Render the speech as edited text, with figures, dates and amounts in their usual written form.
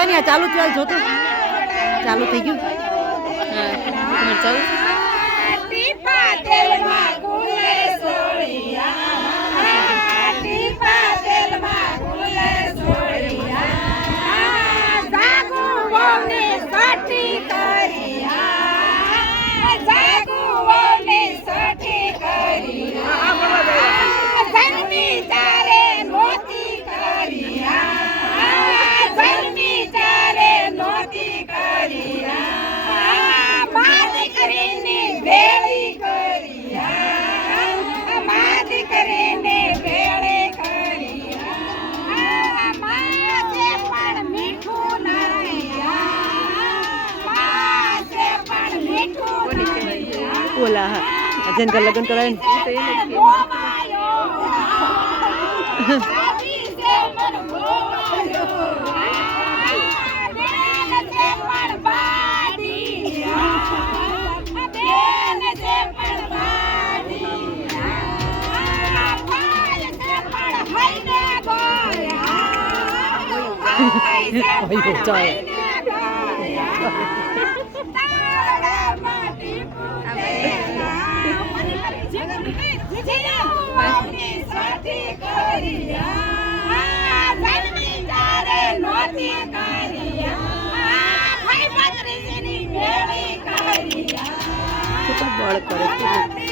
બોલવાની આ ચાલુ ચાલ જો તો ચાલુ થઈ ગયું હા ચાલુ ટીપા તેલમાં ગુલે સોળિયા ટીપા તેલમાં ગુલે સોળિયા જાગુ વોને સઠી કરિયા જાગુ વોને સઠી કરિયા જન્મી તારે નોતી કરિયા જન્મી તારે નોતી કરિયા માદ કરીને ભેળી કરિયા માદ કરીને ભેળી કરિયા માસે પણ મીઠું નરિયા માસે પણ મીઠું નરિયા બોલા હા અજન કા લગન કરાય ને તો એને આજી સે મન ભોવાયો બેન સે પણ બાદિયા બેન સે પણ બાદિયા ભાઈ સે પણ હઈને ગોયા ભાઈ સે પણ હઈને ગોયા તારા માટી પૂરેલા સાથી કરિયા જન્મી તારે નોતી કરિયા ભાઈ ભત્રીજીની ભેળી કરિયા બળ કરે